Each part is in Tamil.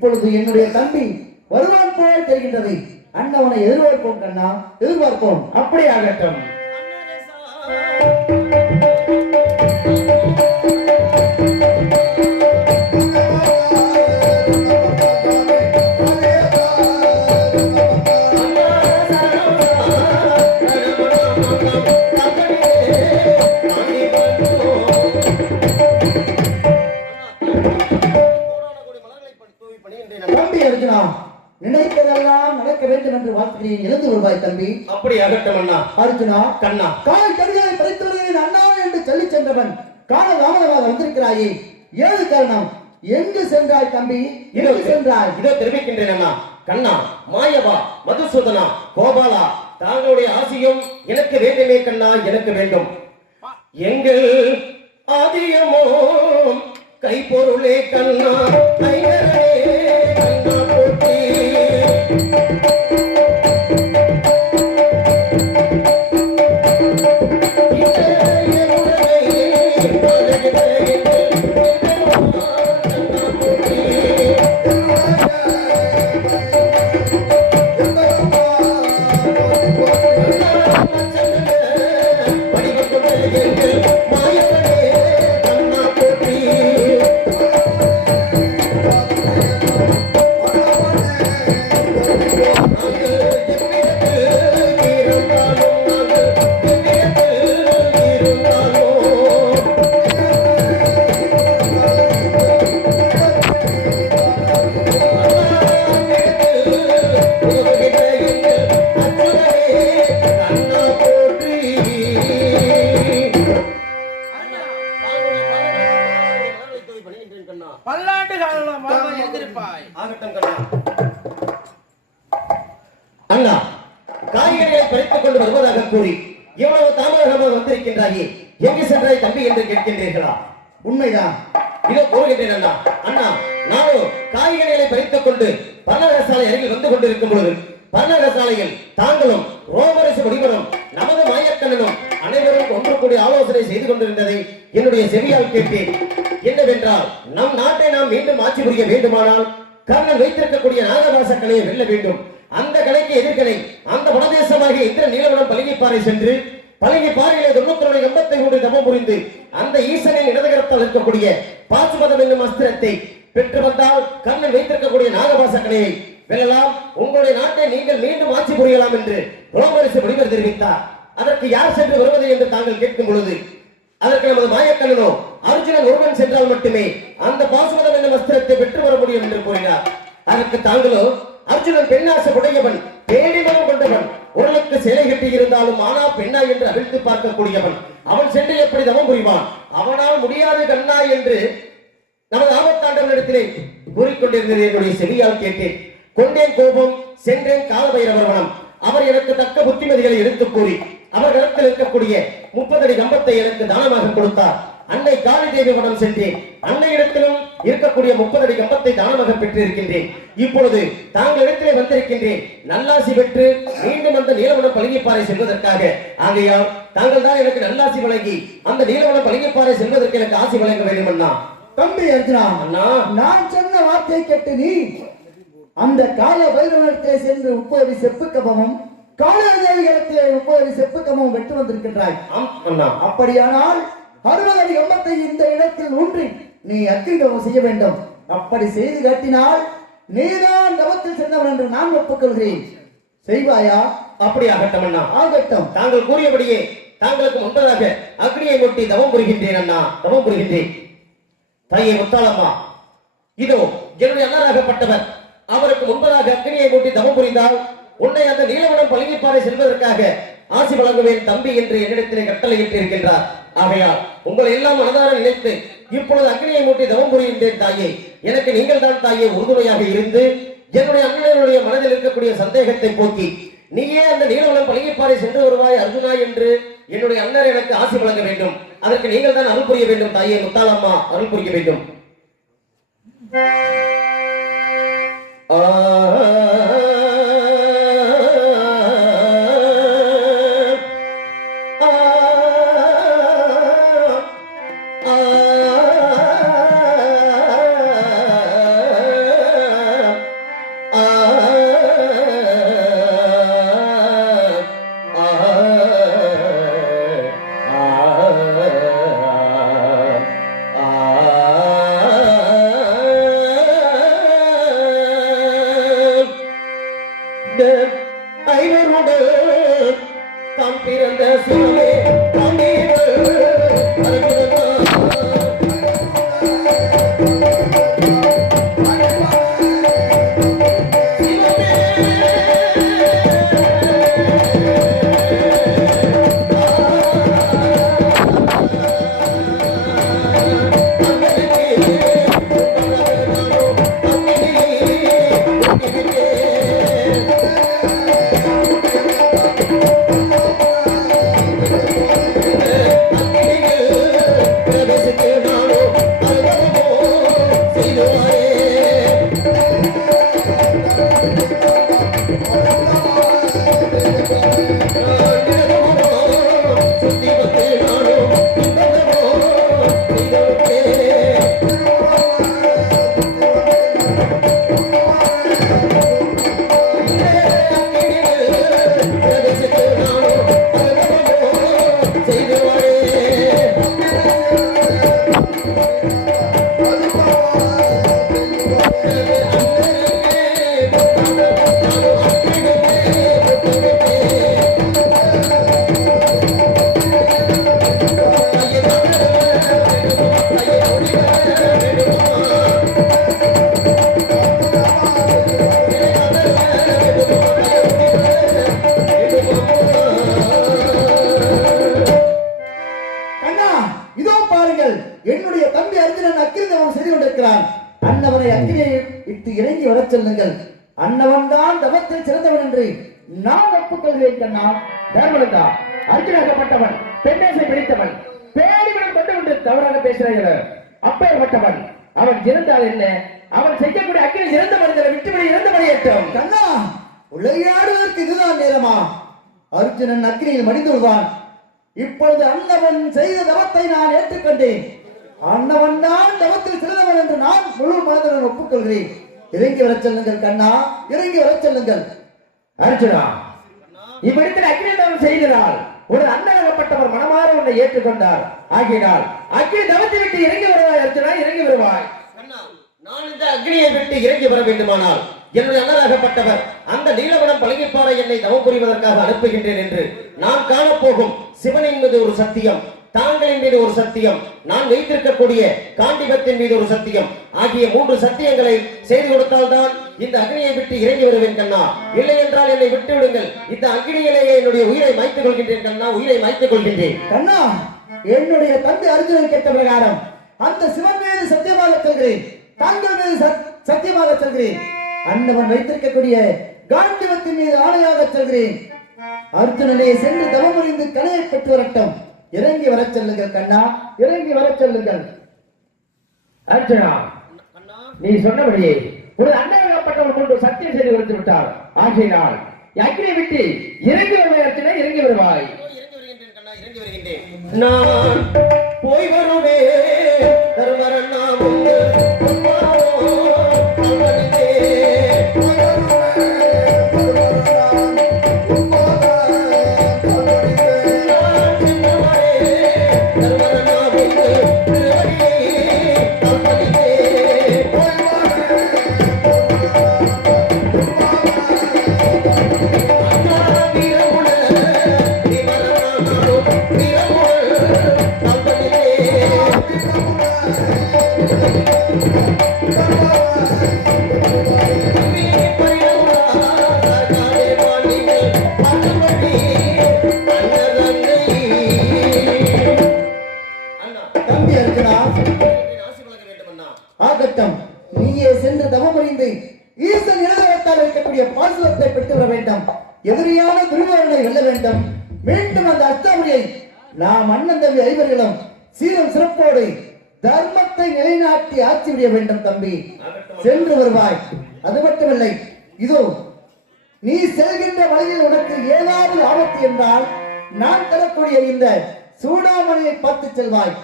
இப்பொழுது என்னுடைய தம்பி வருவான் போல் தெரிகின்றது. அண்ணவனை எதிர்பார்ப்போம் கண்ணா, எதிர்பார்ப்போம். அப்படி ஆகட்டும். நினைப்பதெல்லாம் நடக்க வேண்டும் என்று வாழ்க்கையில் எழுந்து வருவாய் தம்பி. அப்படி ஆகட்டும் அண்ணா. அர்ஜுனா, கண்ணா, காய் கடிகளை பறித்தவர்களின் அண்ணா என்று சொல்லி சென்றவன் கால தாமதமாக வந்திருக்கிறாயே, ஏழு காரணம். எங்கு சென்றாய் தம்பி, எங்கு சென்றாய்? இதோ தெரிவிக்கின்றேன் அண்ணா. கண்ணா, மாயவா, மதுசூதனா, கோபாலா, தாங்களுடைய ஆசியும் எனக்கு வேண்டுமே கண்ணா, எனக்கு வேண்டும். எங்கள் ஆதியமோ கைப்பொருளே கண்ணா, கைகரே கண்ணா போற்றி. அண்ணா, காய்கறிகளை பறித்துக் கொண்டு வருவதாக கூறி எவ்வளவு தாமதமாக வந்திருக்கின்றாயே, எங்கு சென்றாய் தம்பி என்று கேட்கின்றீர்களா? உண்மைதான். இதோ கூறுகின்றேன் அண்ணா. அண்ணா, நானும் காய்கறிகளை பறித்துக் கொண்டு பன்னக சாலை அருகில் வந்து கொண்டிருக்கும் பொழுது பன்னக சாலையில் தாங்களும் ரோமரசு முடிவனும் நமது மாயக்கண்ணனும் அனைவரும் ஒன்று கூடி ஆலோசனை செய்து கொண்டிருந்ததை என்னுடைய செவியால் கேட்டேன். என்னவென்றால், நம் நாட்டை நாம் மீண்டும் ஆட்சி புரிய வேண்டுமானால் கர்ணன் வைத்திருக்கக்கூடிய நாகபாச கலையை வெல்ல வேண்டும். அந்த கலைக்கு எதிர்கலை அந்த வடதேசமாகிய இந்திர நீலவனம் பழகிப்பாறை சென்று பழகிப்பாறையிலே 91 கம்பத்தை கொண்டு தவம் புரிந்து அந்த ஈசனின் இடதுகரத்தால் இருக்கக்கூடிய பாசுபதம் என்னும் அஸ்திரத்தை பெற்று வந்தால் கர்ணன் வைத்திருக்கக்கூடிய நாகபாச கலையை வெல்லலாம். உங்களுடைய நாட்டை நீங்கள் மீண்டும் ஆட்சி புரியலாம் என்று ரோமரிசு முடிவர் தெரிவித்தார். அதற்கு யார் சென்று வருவது என்று தாங்கள் கேட்கும் பொழுது அதற்கு நமது மாயக்கண்ணனோ அர்ஜுனன் ஒருவன் சென்றால் மட்டுமே அந்த பாசுபதம் என்னும் அஸ்திரத்தை பெற்று வர முடியும் என்று கூறினார். அதற்கு தாங்களோ, அர்ஜுனன் பெண்ணாசை உடையவன், பேடி மனம் கொண்டவன், உடலுக்கு சிலை கட்டி இருந்தாலும் ஆனா பெண்ணா என்று அவிழ்த்து பார்க்கக்கூடியவன், அவன் சென்று எப்படி தவம் புரிவான்? அவனால் முடியாது கண்ணா என்று நமது ஆபத்தாண்டவனிடத்திலே கூறிக்கொண்டிருந்தது என்னுடைய செவியால் கேட்டேன். கொண்டேன் கோபம், சென்றேன் காலபைரவர்வனம். அவர் எனக்கு தக்க புத்திமதிகளை எடுத்து கூறி அவர் கருத்தில் இருக்கக்கூடிய 30 அடி கம்பத்தை எனக்கு தானமாக கொடுத்தார். அன்னை காளி தேவி வனம் சென்றேன். அன்னையிடத்திலும் இருக்கக்கூடிய 30 அடி கம்பத்தை தானமாக பெற்றிருக்கின்றேன். இப்பொழுது தாங்கள் இடத்திலே வந்திருக்கின்றேன், நல்லாசி பெற்று மீண்டும் அந்த நீலவனம் பழகிப்பாறை செல்வதற்காக. ஆகையால் தாங்கள் தான் எனக்கு நல்லாசி வழங்கி அந்த நீலவனம் பழகிப்பாறை செல்வதற்கு எனக்கு ஆசி வழங்க வேண்டும் அண்ணா. தம்பி அர்ஜுனா, அண்ணா, நான் சொன்ன வார்த்தையை கேட்டு நீ அந்த கால பைரவனத்தை சென்று 30 செப்பு கம்பமும் காலதேவிகளத்திலே 30 செப்பு கம்பமும் வெட்டு வந்திருக்கின்றாய். அப்படியானால் 60 அடி கம்பத்தை இந்த இடத்தில் ஊன்றி நீ அக்கிரகம் செய்ய வேண்டும். அப்படி செய்து காட்டினால் நீதான் தவத்தில் சென்றவன் என்று நான் ஒப்புக்கொள்கிறேன். செய்வாயா? அப்படி ஆகட்டும் அண்ணா, ஆகட்டும். தாங்கள் கூறியபடியே தாங்களுக்கு முன்பதாக அக்னியை மூட்டி தவம் புரிகின்றேன் அண்ணா, தவம் புரிகின்றேன். தாயே முத்தாளம்மா, இதோ என்னுடைய அண்ணராகப்பட்டவர், அவருக்கு முன்பதாக அக்னியை மூட்டி தவம் புரிந்தால் உன்னை அந்த நீலவனம் பழகிப்பாறை செல்வதற்காக ஆசி வழங்குவேன் தம்பி என்று என்னிடத்திலே கட்டளையிட்டு இருக்கின்றார். ஆகையால் உங்களை எல்லாம் மனதார நினைத்து இப்பொழுது அக்னியை மூட்டி தவம் புரிகின்றேன் தாயே. எனக்கு நீங்கள் தான் தாயே உறுதுணையாக இருந்து என்னுடைய அண்ணனுடைய மனதில் இருக்கக்கூடிய சந்தேகத்தை போக்கி நீயே அந்த நீலவனம் பழகிப்பாறை சென்று வருவாய் அர்ஜுனா என்று என்னுடைய அண்ணர் எனக்கு ஆசி வழங்க வேண்டும். அதற்கு நீங்கள் தான் அருள் புரிய வேண்டும் தாயே முத்தாளம்மா, அருள் புரிய வேண்டும். பிறந்த சிவமே தம்பீர்கள் என்னுடைய தம்பி அர்ஜுனன் அக்கிரதவம் செய்து கொண்டிருக்கிறான். அன்னவனை அக்கினியை இட்டு இறங்கி வரச் சொல்லுங்கள். அன்னவன் தான் தவத்தில் சிறந்தவன் என்று நான் ஒப்புக்கொள்கிறேன். கண்ணா தர்மலதா அர்ஜுனாகப்பட்டவன் பெண்ணேசை பிடித்தவன் பேரிவிடம் கொண்டு கொண்டு தவறாக பேசுகிறார்கள். அப்பேற்பட்டவன் அவன் இறந்தால் என்ன, அவன் செய்யக்கூடிய அக்கினி இறந்த மனிதரை விட்டுவிட இறந்த மணியேற்றம். கண்ணா விளையாடுவதற்கு இதுதான் நேரமா? அர்ஜுனன் அக்கினியில் மடிந்து விடுவான். இப்பொழுது அன்னவன் செய்த தவத்தை நான் ஏற்றுக்கொண்டேன். அன்னவன் தான் தவத்தில் சிறந்தவன் என்று நான் முழு மனதுடன் ஒப்புக்கொள்கிறேன். இறங்கி வரச் சொல்லுங்கள் கண்ணா, இறங்கி வரச் சொல்லுங்கள். அர்ஜுனா, இவ்விடத்தில் அக்னி தவம் செய்கிறாள். ஒரு அண்ணனாகப்பட்டவர் மனமாற உன்னை ஏற்றுக்கொண்டார். ஆகினால் அக்னி தவத்தை விட்டு இறங்கி வருவாய் அர்ஜுனா, இறங்கி வருவாய். நான் இந்த அக்னியை விட்டு இறங்கி வர வேண்டுமானால் என்னுடைய அண்ணனாகப்பட்டவர் அந்த நீலவனம் பழகிப்பாறை என்னை தவம் புரிவதற்காக அனுப்புகின்றேன் என்று நான் காணப்போகும் சிவனின் மீது ஒரு சத்தியம், தாங்களின் மீது ஒரு சத்தியம், நான் வைத்திருக்கக்கூடிய காண்டிபத்தின் மீது ஒரு சத்தியம் ஆகிய 3 சத்தியங்களை செய்து கொடுத்தால்தான் இந்த அக்னியை விட்டு இறங்கி வருவேன் கண்ணா. இல்லை என்றால் என்னை விட்டு விடுங்கள். இந்த அக்னியிலேயே என்னுடைய உயிரை மாய்த்துக் கொள்கின்றேன் கண்ணா, உயிரை மாய்த்துக் கொள்கின்றேன். கண்ணா, என்னுடைய தந்தை அர்ஜுனன் கேட்ட பிரகாரம் அந்த சிவன் மீது சத்தியமாக சொல்கிறேன், தாங்கள் மீது சத்தியமாக சொல்கிறேன், அன்னவன் வைத்திருக்கக்கூடிய காண்டிபத்தின் மீது ஆணையாக சொல்கிறேன். அர்ஜுனனே சென்று தவம் புரிந்து கலையை பெற்று வரட்டும். இறங்கி வரச் சொல்லுங்கள் கண்ணா, இறங்கி வரச் சொல்லுங்கள். அர்ஜுனா, நீ சொன்னபடியே ஒரு அண்ணனாகப்பட்டவர் கொண்டு சத்தியம் செய்து கொடுத்து விட்டார். ஆகையினால் அக்னியை விட்டு இறங்கி வருவாய் அர்ஜுனா, இறங்கி வருவாய். இறங்கி வருகின்றேன் கண்ணா, இறங்கி வருகின்றேன். நான் போய் வருவே தருமரன் நாமும் நீயே சென்று தவம் புரிந்து ஈசன் இளவரத்தால் இருக்கக்கூடிய பாசுரத்தை பெற்று வர வேண்டும். எதிரியான துரியோதனை வெல்ல வேண்டும். மீண்டும் அந்த அஷ்டமுடியை நாம் அண்ணன் தம்பி ஐவர்களும் சீரம் சிறப்போடு தர்மத்தை நிலைநாட்டி ஆட்சி புரிய வேண்டும். தம்பி சென்று வருவாய். அது மட்டுமில்லை, இதோ நீ செல்கின்ற வழியில் உனக்கு ஏதாவது ஆபத்து என்றால் நான் தரக்கூடிய இந்த சூடாமணியை பார்த்து செல்வாய்.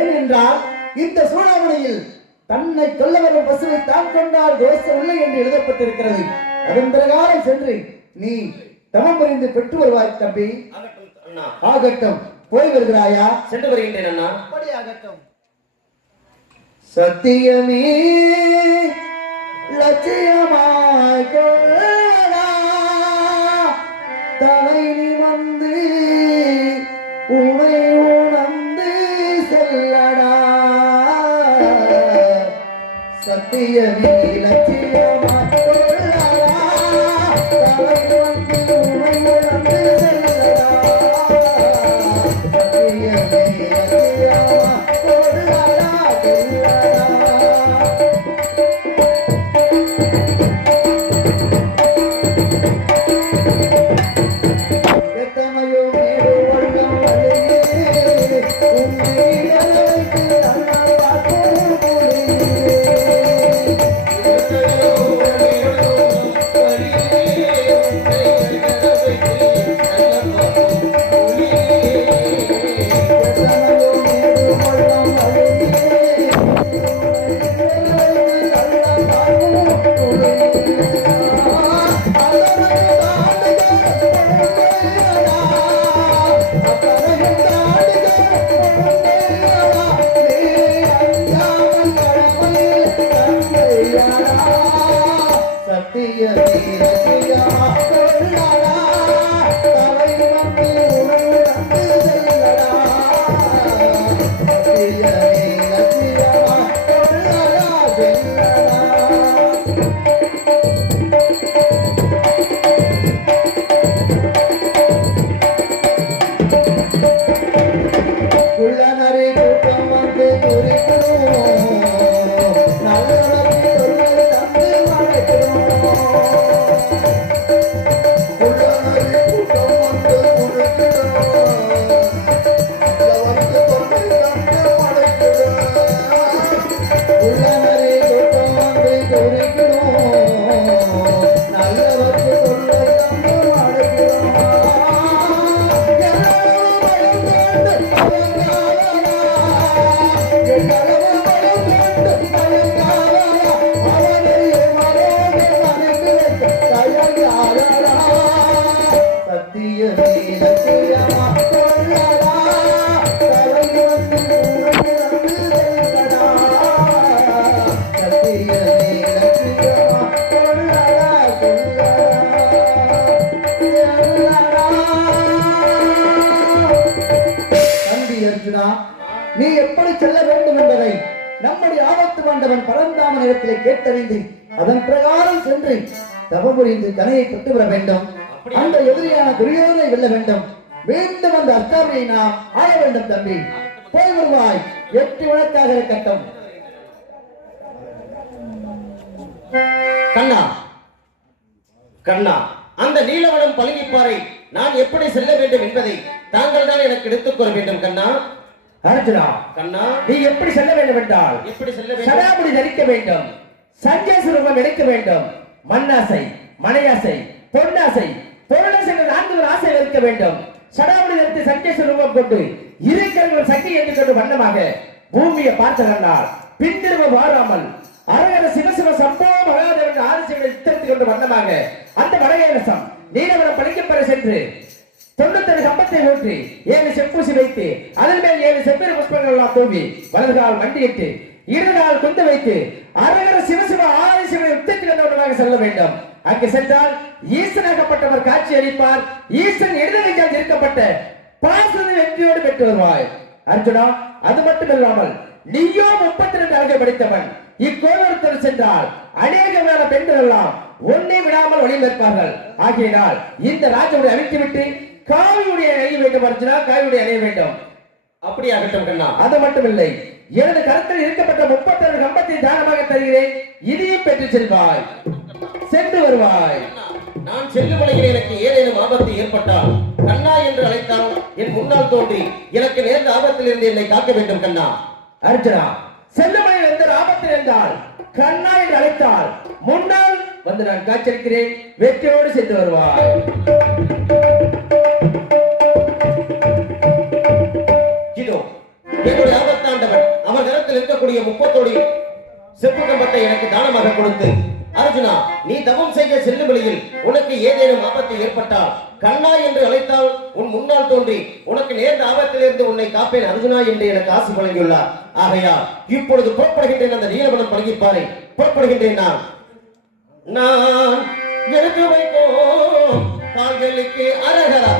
ஏனென்றால் இந்த சூடாமணியில் தன்னை கொல்ல வரும் பசுவை தான் கொண்டால் தோஷம் இல்லை என்று எழுதப்பட்டிருக்கிறது. அதன் பிரகாரம் சென்று நீ தவம் புரிந்து பெற்று வருவாய். தம்பி ஆகட்டும், போய் வருகிறாயா? சென்று வருகின்றேன் அண்ணா. அப்படி ஆகட்டும். சத்தியமே லட்சியமாய் கொள்ளடா, தலை நிமிர்ந்து உனை உணர்ந்து செல்லடா சத்தியமே லட்சியமாய் கொள்ளடா தலை வந்து உனை உணர்ந்து செல்லடா சத்தியமே லட்சியமாய் கொள்ளடா செல்லடா எத்தனையோ மேடு ஒழுங்கம் வழியே உன்னை இடவைக்கு அண்ணா பார்க்கும் பொழியே எத்தனையோ மேடு ஒழுங்கம் வழியே உன்னை இடவைக்கு அண்ணா பார்க்கும் சத்திய வீரசியா கொள்ளடா தலை வந்து உணவு தந்து செல்லடா சத்திய வீரசியா கொள்ளடா செல்லடா குள்ளநரி கூட்டம் வந்து குறிக்கிறோம் நல்லவனுக்கு தொல்லை தந்து மறைக்கிறோம் குள்ளநரி கூட்டம் வந்து குறிக்கிறோம் நல்லவனுக்கு தொல்லை தந்து மறைக்கிறோம் குள்ளநரி கூட்டம் வந்து குறிக்கிறோம் நல்லவனுக்கு தொல்லை தந்து மறைக்கிறோம் சத்திய வீரசியமா கொள்ளடா தலை வந்து உணவு செல்லடா சத்திய வீரசியமா கொள்ளடா செல்லடா தம்பி அர்ஜுனா நீ எப்படி செல்ல வேண்டும் என்பதை நம்முடைய ஆபத்து வந்தவன் பரந்தாம நேரத்திலே கேட்டறிந்து அதன் பிரகாரம் சென்று தவம் புரிந்து கனையை பெற்று வர வேண்டும் அந்த எதிரியான துரியோதனை வெல்ல வேண்டும் மீண்டும் அந்த அர்த்தாவியை நாம் ஆள வேண்டும் தம்பி போய் வருவாய் 8 வழக்காக இருக்கட்டும் கண்ணா கண்ணா அந்த நீலவனம் பழங்கிப்பாறை நான் எப்படி செல்ல வேண்டும் என்பதை தாங்கள் தான் எனக்கு எடுத்துக் கூற வேண்டும் கண்ணா அர்ஜுனா கண்ணா நீ எப்படி செல்ல வேண்டும் என்றால் எப்படி செல்ல வேண்டும் சடாமுடி தரிக்க வேண்டும் சஞ்சய சுரூபம் எடுக்க வேண்டும் மண்ணாசை மனையாசை பொன்னாசை பொருளாசை என்ற 4 ஆசை இருக்க வேண்டும் சடாமுடி தரித்து சஞ்சய சுரூபம் கொண்டு இறைக்கர்கள் சக்தி என்று கொண்டு வண்ணமாக பூமியை பார்த்தனால் பின்திரும்ப வாராமல் அரகர சிவசிவ சம்போ மகாதேவன் ஆலோசனை யுத்தத்தை கொண்டு வண்ணமாக அந்த வடகேரசம் நீலவனம் பழிக்கப்பெற சென்று 97 கம்பத்தை ஊற்றி 7 செப்பூசி வைத்து அதன் மேல் 7 செப்பேறு புஷ்பங்கள் எல்லாம் தூவி வலதுகால் மண்டியிட்டு இடதுகால் குந்து வைத்து அரகர சிவசிவ ஆலோசனை யுத்தத்தில் கொண்டவனாக செல்ல வேண்டும் அங்கு சென்றால் ஈசனாகப்பட்டவர் காட்சி அளிப்பார் ஈசன் இடதுகையால் இருக்கப்பட்ட பாசனை வெற்றியோடு பெற்று வருவாய் அர்ஜுனா அது மட்டுமில்லாமல் நீயோ 32 அழகை படித்தவன் இக்கோலத்தில் சென்றால் அநேகமான பெண்கள் எல்லாம் ஒன்றை விடாமல் வழி நிற்பார்கள் ஆகையினால் இந்த ராஜாவுடைய அழித்துவிட்டு காவியுடைய அணிய வேண்டும் அர்ஜுனா காவியுடைய அணிய வேண்டும் அப்படியாகட்டும் கண்ணா அது மட்டுமில்லை எனது கருத்தில் இருக்கப்பட்ட 32 கம்பத்தை தானமாக தருகிறேன் இதையும் பெற்று செல்வாய் சென்று வருவாய் நான் செல்லும் வழியில் எனக்கு ஏதேனும் ஆபத்து ஏற்பட்டால் கண்ணா என்று அழைத்தால் என் முன்னால் தோன்றி எனக்கு நேர்ந்த ஆபத்தில் இருந்து என்னை காக்க வேண்டும் கண்ணா அர்ஜுனா செல்லும் வழியில் எந்த ஆபத்தில் இருந்தால் கண்ணா என்று அழைத்தால் முன்னால் வந்து நான் காட்சிக்கிறேன் வெற்றியோடு சென்று வருவாய் இதோ என்னுடைய ஆபத்தாண்டவன் அவர் கரத்தில் இருக்கக்கூடிய 30 செப்பு கம்பத்தை எனக்கு தானமாக கொடுத்து அர்ஜுனா நீ தவம் செய்ய செல்லும் வழியில் உனக்கு ஏதேனும் ஆபத்து ஏற்பட்டால் கண்ணா என்று அழைத்தால் உன் முன்னால் தோன்றி உனக்கு நேர்ந்த ஆபத்திலிருந்து உன்னை காப்பேன் அர்ஜுனா என்று எனக்கு ஆசை வழங்கியுள்ளார் ஆகையால் இப்பொழுது புறப்படுகின்றேன் அந்த நீலவனம் பழகிப்பாறை புறப்படுகின்றேன் நான் எடுத்து வைப்போம் கால்களுக்கு அரகரா